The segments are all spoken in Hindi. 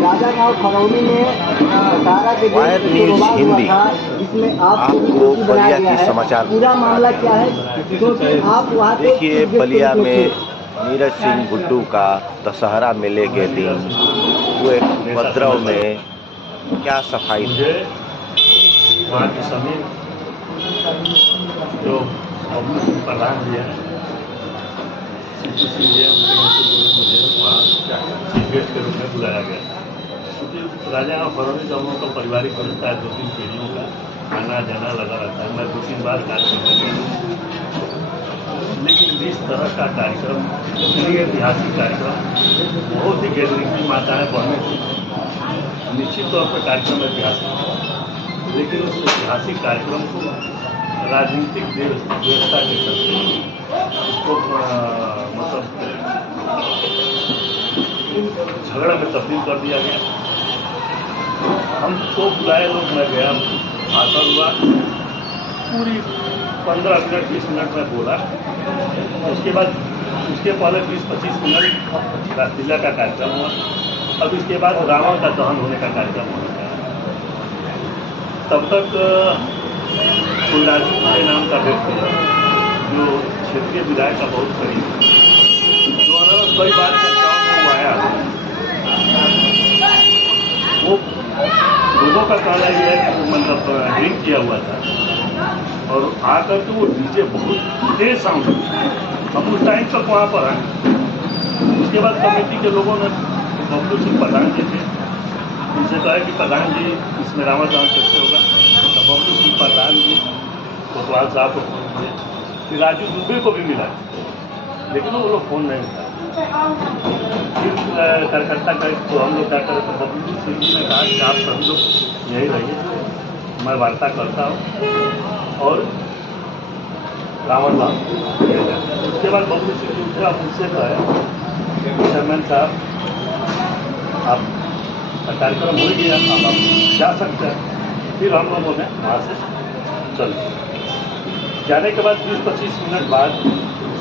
राजागांव खरौनी में सारा के वायर न्यूज हिंदी इसमें आपको बलिया की समाचार पूरा मामला क्या है, क्योंकि आप वहाँ देखिए। बलिया में नीरज सिंह गुड्डू का दशहरा मेले के दिन हुए उपद्रव में क्या सफाई वहाँ के समीप जो प्रधान जी हैं मुझे वहाँ चीफ गेस्ट के रूप में बुलाया गया, क्योंकि राजागांव खरौनी का हम लोग का पारिवारिक रिश्ता है, 2-3 पीढ़ियों का आना जाना लगा रहता है। मैं 2-3 बार कार्यक्रम कर गया, लेकिन इस तरह का कार्यक्रम, ऐतिहासिक कार्यक्रम, बहुत ही गैदरिंग की माताएं बहनें थी, निश्चित तौर पर कार्यक्रम ऐतिहासिक है, लेकिन उस ऐतिहासिक कार्यक्रम को राजनीतिक व्यवस्था के चलते उसको मतलब झगड़ा में तब्दील कर दिया गया। हम तो बुलाए लोग, मैं गया, आता हुआ पूरी 15 मिनट 20 मिनट में बोला। उसके बाद उसके पहले 20-25 मिनट रासलीला का कार्यक्रम हुआ। अब इसके बाद रावण का दहन होने का कार्यक्रम होने का। तब तक राजू के नाम का व्यक्ति है जो क्षेत्रीय विधायक का बहुत करीब है, द्वारा कई बार चर्चाओं में वो आया। वो लोगों का कहना यह है कि वो मतलब ड्रिंक किया हुआ था और आकर के वो डीजे बहुत तेज साउंड, हम उस टाइम तक वहाँ पर आए। उसके बाद कमेटी के लोगों ने बबलू सिंह प्रधान जी थे, उनसे कहा कि प्रधान जी इसमें रावण दहन कैसे होगा। तो बबलू सिंह प्रधान जी कोतवाल साहब को फोन किए, फिर राजू दुबे को भी मिला, लेकिन वो लोग फोन नहीं उठाए। फिर कार्यकर्ता का तो हम लोग क्या करें, तो बबलू सिंह जी ने कहा कि आप सभी लोग यही रहिए, मैं वार्ता करता हूँ और रावण दहन किया जाए। उसके बाद बबलू सिंह जी उठे, आप उनसे कहे चेयरमैन साहब आप कार्यक्रम हो गया, अब आप जा सकते हैं। फिर हम लोगों ने वहाँ से चल जाने के बाद 20-25 मिनट बाद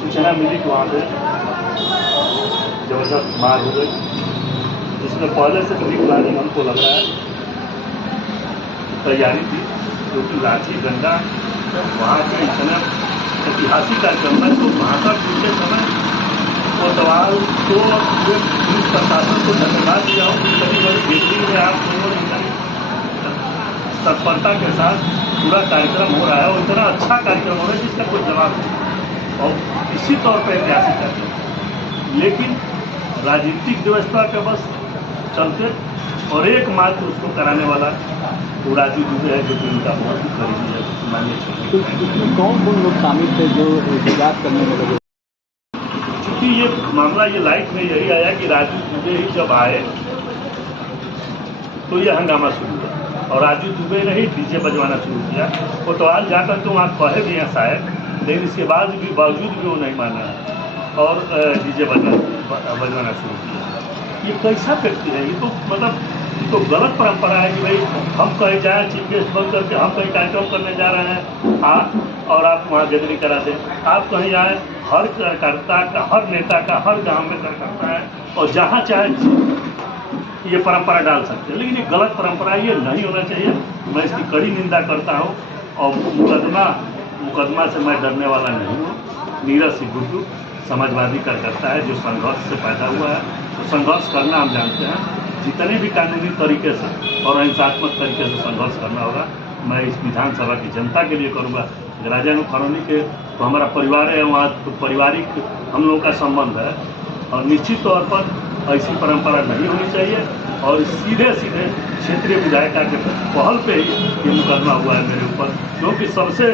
सूचना मिली कि वहाँ पे जबरदस्त मार हो गई, जिसमें पहले से प्री प्लानिंग हमको लग रहा है तैयारी थी, क्योंकि रांची गंगा वहाँ के इतना ऐतिहासिक कार्यक्रम है। तो वहाँ का पूछते समय कोतवाल को पुलिस प्रशासन को धन्यवाद दिया हूँ कि कभी कभी बेहतरीन में आप लोगों ने तत्परता के साथ पूरा कार्यक्रम हो रहा है और इतना अच्छा कार्यक्रम हो रहा है जिसका कोई जवाब नहीं, और इसी तौर पर ऐतिहासिक कार्यक्रम, लेकिन राजनीतिक व्यवस्था के बस चलते और एकमात्र उसको कराने वाला वो राजू दुबे है, जो कि उनका बहुत ही करीबी है, माननीय। इसमें कौन कौन लोग शामिल थे जो एहतजाज करने में लगे? चूँकि ये मामला ये लाइट में यही आया कि राजू दुबे ही जब आए तो ये हंगामा शुरू हुआ और राजू दुबे ने ही डीजे बजवाना शुरू किया। कोतवाल जाकर तो वहाँ कहे भी हैं शायद, लेकिन इसके बाद भी बावजूद भी वो नहीं माना और डीजे बजवाना शुरू किया। ये कैसा व्यक्ति है? ये तो मतलब ये तो गलत परंपरा है कि भाई हम कहीं जाएँ चीफ गेस्ट बन करके, हम कहीं कार्यक्रम करने जा रहे हैं और आप वहाँ गैदरी करा दें। आप कहीं आए, हर कार्यकर्ता का, हर नेता का, हर गांव में कार्यकर्ता है और जहाँ चाहे ये परंपरा डाल सकते हैं, लेकिन ये गलत परंपरा, ये नहीं होना चाहिए। मैं इसकी कड़ी निंदा करता हूँ और मुकदमा से मैं डरने वाला नहीं हूँ। नीरज सिंह गुड्डू समाजवादी कार्यकर्ता है जो संघर्ष से पैदा हुआ है, तो संघर्ष करना हम जानते हैं, जितने भी कानूनी तरीके से और अहिंसात्मक तरीके से संघर्ष करना होगा। मैं इस विधानसभा की जनता के लिए करूँगा। राजागांव खरौनी के तो हमारा परिवार है, वहाँ तो पारिवारिक हम लोगों का संबंध है और निश्चित तौर पर ऐसी परंपरा नहीं होनी चाहिए और सीधे सीधे क्षेत्रीय विधायक के पहल पे ही ये मुकदमा हुआ है मेरे ऊपर, क्योंकि सबसे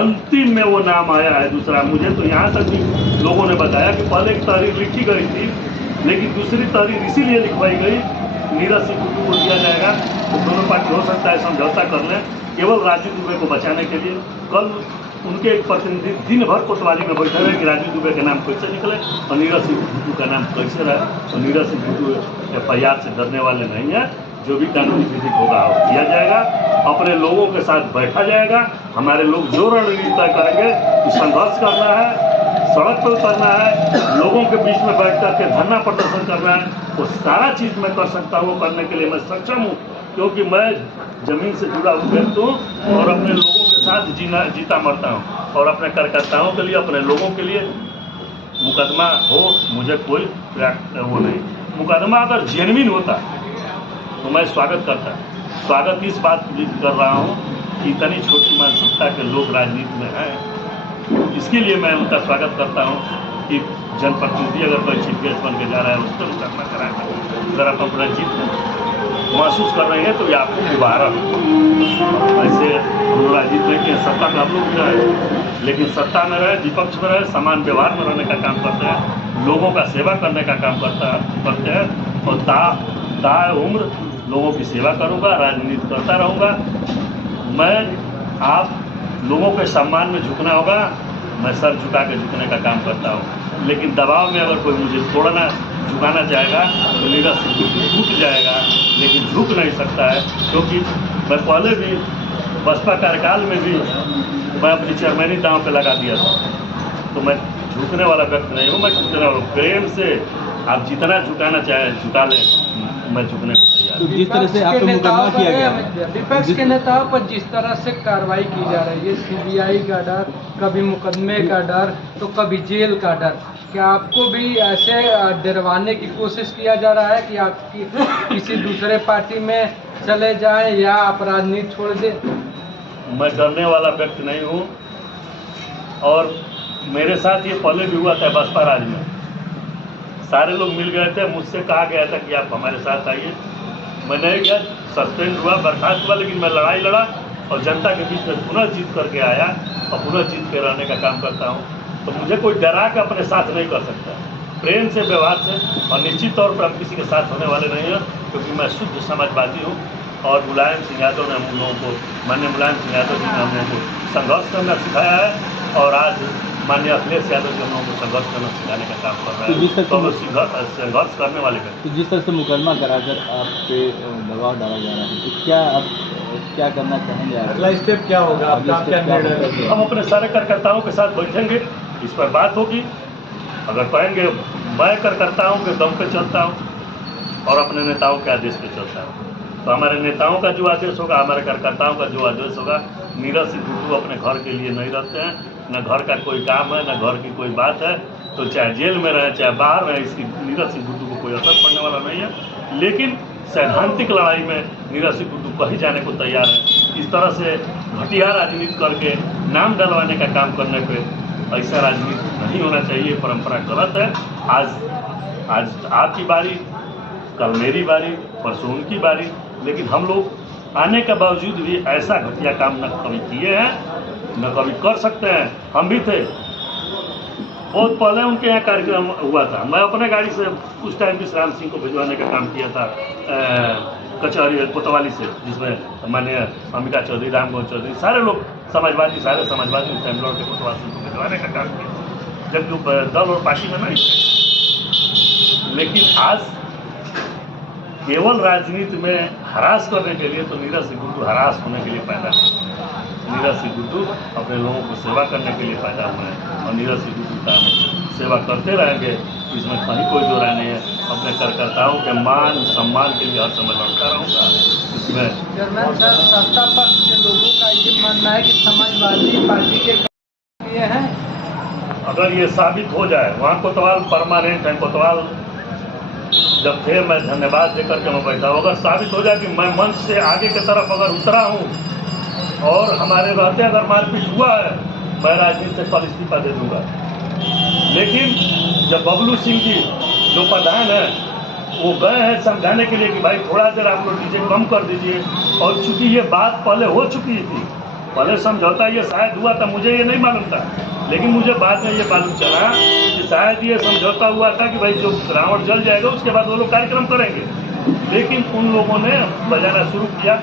अंतिम में वो नाम आया है। दूसरा, मुझे तो यहाँ तक भी लोगों ने बताया कि पहले एक तहरीर लिखी गई थी, लेकिन दूसरी तहरीर इसीलिए लिखवाई गई नीरज सिंह गुड्डू को दिया जाएगा तो दोनों पार्टी हो सकता है समझौता कर लें, केवल राजू दुबे को बचाने के लिए। कल उनके एक प्रतिनिधि दिन भर कोतवाली में बैठे रहे कि राजू दुबे का नाम कैसे निकले और नीरज सिंह गुड्डू का नाम कैसे रहे। और नीरज सिंह गुड्डू FIR से डरने वाले नहीं है, जो भी कानूनी विधि होगा किया जाएगा, अपने लोगों के साथ बैठा जाएगा। हमारे लोग जो रणनीति तय करेंगे कि संघर्ष करना है, सड़क पर उतरना है, लोगों के बीच में बैठ कर के धरना प्रदर्शन करना है, वो सारा चीज़ मैं कर सकता हूँ। करने के लिए मैं सक्षम हूँ, क्योंकि मैं ज़मीन से जुड़ा हुआ व्यक्ति हूँ और अपने लोगों के साथ जीता मरता हूँ। और अपने कार्यकर्ताओं के लिए, अपने लोगों के लिए मुकदमा हो, मुझे कोई वो नहीं। मुकदमा अगर जेन्युइन होता तो मैं स्वागत करता। स्वागत इस बात भी कर रहा हूँ कि इतनी छोटी मानसिकता के लोग राजनीति में हैं, इसके लिए मैं उनका स्वागत करता हूँ कि जनप्रतिनिधि अगर कोई चीफ गेस्ट बन के जा रहा है उसको मुकदमा कराकर अगर आप अपना जीत महसूस कर रहे हैं तो ये आपको दोबारा वैसे हम लोग राजनीति में कि सत्ता में हम लोग रहे, लेकिन सत्ता में रहे, विपक्ष में रहे, समान व्यवहार में रहने का काम करते हैं, लोगों का सेवा करने का काम करते हैं। और दाए उम्र लोगों की सेवा करूँगा, राजनीति करता रहूँगा। मैं आप लोगों के सम्मान में झुकना होगा, मैं सर झुका के झुकने का काम करता हूँ। लेकिन दबाव में अगर कोई मुझे थोड़ा झुकाना चाहेगा तो मेरा झुक जाएगा, लेकिन झुक नहीं सकता है, क्योंकि मैं पहले भी बसपा कार्यकाल में भी मैं अपनी चेयरमैनी दांव पे लगा दिया था। तो मैं झुकने वाला व्यक्ति नहीं हूँ, मैं झुकने वाला प्रेम से आप जितना झुकाना चाहे झुका लें, मैं झुकने को तैयार तो हूँ। जिस तरह से आपको मुकदमा किया गया, विपक्ष के नेताओं पर जिस तरह से कार्रवाई की जा रही है, सीबीआई का डर, कभी मुकदमे का डर तो कभी जेल का डर, क्या आपको भी ऐसे डरवाने की कोशिश किया जा रहा है कि आप किसी दूसरे पार्टी में चले जाएं या आप राजनीति छोड़ दें? मैं डरने वाला व्यक्ति नहीं हूँ, और मेरे साथ ये पहले भी हुआ था बसपा राज में। सारे लोग मिल गए थे, मुझसे कहा गया था कि आप हमारे साथ आइए। मैं नहीं गया, सस्पेंड हुआ, बर्खास्त हुआ, लेकिन मैं लड़ाई लड़ा और जनता के बीच में पुनः जीत करके आया और पुनः जीत के रहने का काम करता हूँ। तो मुझे कोई डरा के अपने साथ नहीं कर सकता, प्रेम से, व्यवहार से। और निश्चित तौर पर हम किसी के साथ होने वाले नहीं हैं, क्योंकि मैं शुद्ध समाजवादी हूँ। और मुलायम सिंह यादव ने हम लोगों को, माननीय मुलायम सिंह यादव जी ने हम लोगों को संघर्ष करना सिखाया है, और आज माननीय अखिलेश यादव जी हम लोगों को संघर्ष करना सिखाने का काम कर रहा है। तो हम संघर्ष करने वाले हैं। तो जिस तरह से मुकदमा कराकर आप पे दबाव डाला जा रहा है, तो क्या आप क्या करना चाहेंगे? अगला स्टेप क्या होगा? आपका क्या निर्णय है? हम अपने सारे कार्यकर्ताओं के साथ बैठेंगे, इस पर बात होगी। अगर कहेंगे मैं कार्यकर्ताओं के दम पे चलता हूँ और अपने नेताओं के आदेश पे चलता हूँ, तो हमारे नेताओं का जो आदेश होगा, हमारे कार्यकर्ताओं का जो आदेश होगा, नीरज सिंह गुड्डू अपने घर के लिए नहीं रहते हैं, न घर का कोई काम है, न घर की कोई बात है, तो चाहे जेल में रहे चाहे बाहर रहे, इसकी नीरज सिंह गुड्डू को कोई असर पड़ने वाला नहीं है। लेकिन सैद्धांतिक लड़ाई में नीरज सिंह गुड्डू कहीं जाने को तैयार है। इस तरह से घटिया राजनीति करके नाम डलवाने का काम करने पे ऐसा राजनीति नहीं होना चाहिए, परंपरा गलत है। आज आपकी बारी, कल मेरी बारी, परसों उनकी बारी, लेकिन हम लोग आने के बावजूद भी ऐसा घटिया काम न कभी किए हैं, न कभी कर सकते हैं। हम भी थे, बहुत पहले उनके यहाँ कार्यक्रम हुआ था, मैं अपने गाड़ी से उस टाइम विश्राम सिंह को भिजवाने का काम किया था कचहरी कोतवाली से, जिसमें माननीय अंबिका चौधरी, रामगोविंद चौधरी, सारे लोग समाजवादी, सारे समाजवादी उस टाइम लौट के कोतवाल सिंह को भिजवाने का काम किया, जबकि दल और पार्टी में नहीं थे। लेकिन आज केवल राजनीति में हरास करने के लिए, तो नीरज सिंह गुड्डू हरास होने के लिए पैदा है। नीरज सिंह गुड्डू अपने लोगों को सेवा करने के लिए पैदा हुए हैं, और नीरज सिंह गुड्डू का सेवा करते रहेंगे, इसमें कहीं कोई दो राय नहीं है। अपने कार्यकर्ताओं के मान सम्मान के लिए हर समय लड़ता रहूँगा। इसमें चेयरमैन सर, सत्ता पक्ष के लोगों का ये मानना है कि समाजवादी पार्टी के ये हैं। अगर ये साबित हो जाए, वहाँ कोतवाल परमानेंट है, कोतवाल जब थे मैं धन्यवाद देकर के मैं बैठा हूँ। अगर साबित हो जाए कि मैं मंच से आगे की तरफ अगर उतरा हूँ और हमारे रहते अगर मारपीट हुआ है, मैं राजनीति से कल इस्तीफा दे दूंगा। लेकिन जब बबलू सिंह जी जो प्रधान है, वो गए हैं समझाने के लिए कि भाई थोड़ा देर आप लोग डीजे कम कर दीजिए, और चूंकि ये बात पहले हो चुकी थी, पहले समझौता ये शायद हुआ था, मुझे ये नहीं मालूम था, लेकिन मुझे बाद में ये मालूम चला कि शायद ये समझौता हुआ था कि भाई जो रावण जल जाएगा उसके बाद वो लोग कार्यक्रम करेंगे। लेकिन उन लोगों ने बजाना शुरू किया,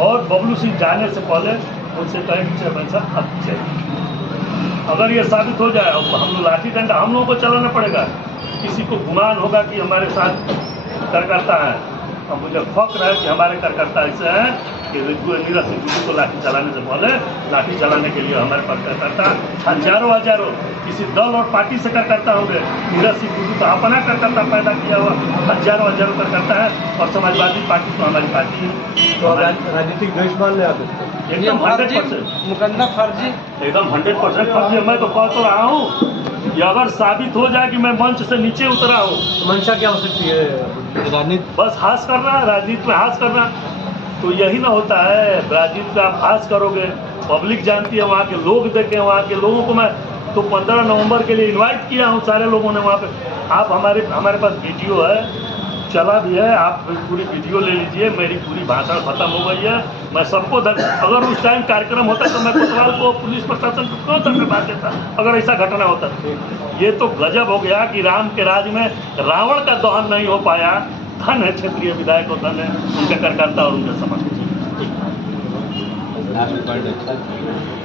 और बबलू सिंह जाने से पहले उनसे कहे कि चेयरमैन साहब अब चाहिए। अगर ये साबित हो जाए, अब हम लोग लाठी डंडा हम लोगों को चलाना पड़ेगा। किसी को गुमान होगा कि हमारे साथ कार्यकर्ता हैं, और मुझे फख्र है कि हमारे कार्यकर्ता ऐसे हैं कि नीरज सिंह गुड्डू को लाठी चलाने से पहले लाठी चलाने के लिए हमारे पास कार्यकर्ता हजारों किसी दल और पार्टी से कार्यकर्ता होंगे। नीरज सिंह गुड्डू का अपना कार्यकर्ता पैदा किया हुआ हजारों कार्यकर्ता है और समाजवादी पार्टी तो हमारी पार्टी है। तो राजनीतिक द्वेष मान ले आप इसको? एकदम फर्जी 100% मुकदमा फर्जी। एकदम 100% फर्जी है। मैं तो कह तो रहा हूँ कि अगर साबित हो जाए कि मैं मंच से नीचे उतरा हूँ, मंशा क्या हो सकती है? राजनीति बस हास करना, राजनीति में हास करना तो यही ना होता है। राजनीति में आप हास करोगे, पब्लिक जानती है, वहाँ के लोग देखे, वहाँ के लोगों को मैं तो 15 नवंबर के लिए इनवाइट किया हूँ, सारे लोगों ने वहाँ पे। आप हमारे पास वीडियो है, चला भी है, आप पूरी वीडियो ले लीजिए। मेरी पूरी भाषण खत्म हो गई है। मैं सबको अगर उस टाइम कार्यक्रम होता तो मैं कोतवाल को, पुलिस प्रशासन को क्यों तक में बात देता अगर ऐसा घटना होता। ये तो गजब हो गया कि राम के राज में रावण का दहन नहीं हो पाया। धन है क्षेत्रीय विधायक और धन है उनके कार्यकर्ता और उनके समर्थक। आपकी पार्टी अच्छा